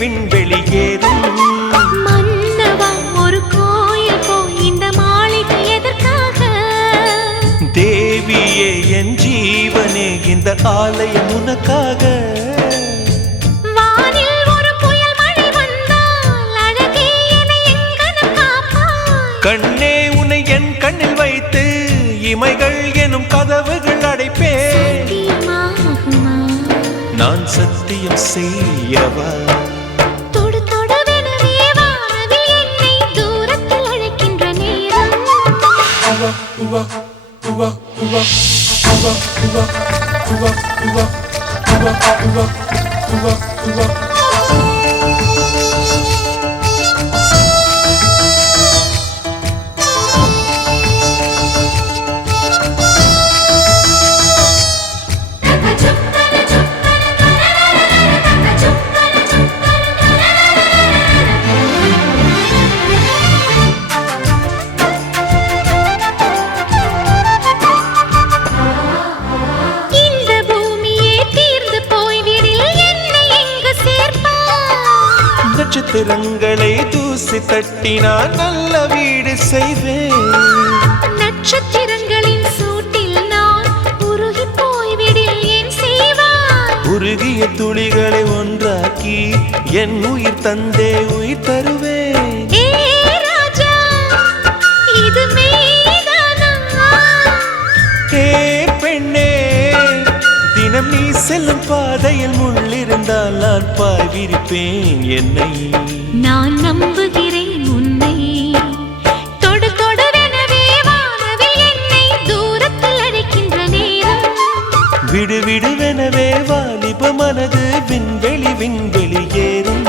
விண்வெளி ஏறும் மன்னவா ஒரு கோயில் போய் இந்த மாளிகை எதற்காக தேவியே என் ஜீவனே இந்த ஆலயம் உனக்காக வானில் ஒரு புயல் மழை வந்தால் அழகே என்னை எங்கனம் காப்பாய் கண்ணே உன்னை என் கண்ணில் வைத்து இமைகள் எனும் கதவுகள் அடைப்பேன் சத்தியமாகுமா நான் சத்தியம் செய்யவா தொடு தொடுவெனவே வானவில் என்னை தூரத்தில் அழைக்கின்ற நேரம் இந்த பூமியே தீர்ந்து போய்விடில் என்னை எங்கு சேர்ப்பாய் நட்சத்திரங்களை தூசி தட்டினால் நல்ல வீடு செய்வேன் நட்சத்திரங்களின் சூட்டில் நான் உருகி போய்விடில் ஏன் செய்வாய் உருகிய துளிகளை ஒன்றாக்கி என் உயிர் தந்தே உயிர் தருவேன் ஏ ராஜா இது மெய்தானா ஏ பெண்ணே தினம் நீ செல்லும் பாதையில் முள்ளிருந்தால் நான் பாய்விருப்பேன் என்னை நான் நம்புகிறேன் உன்னை தொடு தொடுவெனவே வானவில் என்னை தூரத்தில் அழைக்கின்ற நேரம் விடு விடுவெனவே வாலிப மனது விண்வெளி விண்வெளி ஏறும்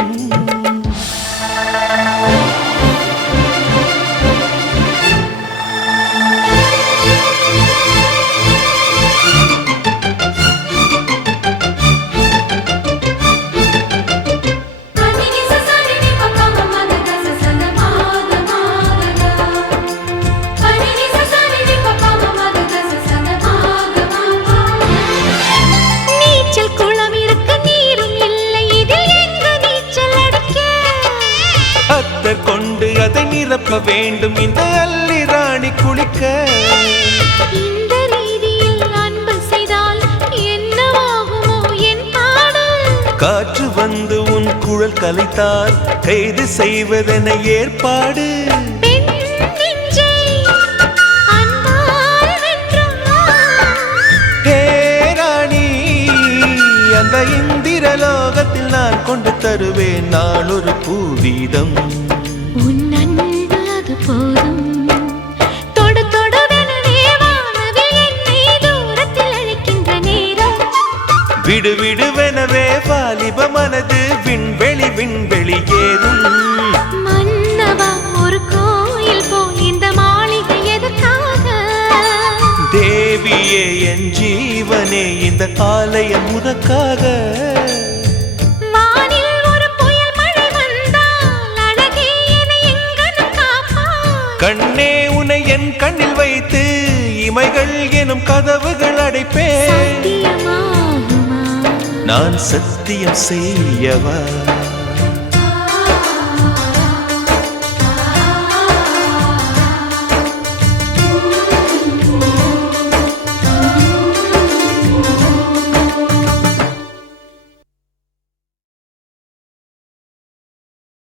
நீச்சல் குளம் இருக்க நீரும் இல்லை இதில் எங்கு நீச்சல் அடிக்க அத்தர் கொண்டு அதை நிரப்ப வேண்டும் இந்த அல்லி ராணி குளிக்க இந்த ரீதியில் அன்பு செய்தால் என்னவாகுமோ என் பாடு காற்று வந்து உன் குழல் கலைத்தால் கைது செய்வதென ஏற்பாடு பெண் நெஞ்சை அன்பால் வென்றாய் ஹே ராணி அந்த இந்திரலோகத்தில் நான் கொண்டு தருவேன் நான் ஒரு பூவீதம் உன் அன்பு அது போதும் தொடு தொடுவெனவே வானவில் என்னை தூரத்தில் அழைக்கின்ற நேரம் விடு விடுவெனவே வாலிப மனது விண்வெளி விண்வெளி ஏறும் மன்னவா ஒரு கோயில் போய் இந்த மாளிகை எதற்காக தேவியே என் ஜீவனே இந்த ஆலயம் உனக்காக வானில் ஒரு புயல் மழை வந்தால் அழகே என்னை எங்கனம் காப்பாய் கண்ணே உன்னை என் கண்ணில் வைத்து இமைகள் எனும் கதவுகள் அடைப்பேன் சத்தியமாகுமா நான் சத்தியம் செய்யவா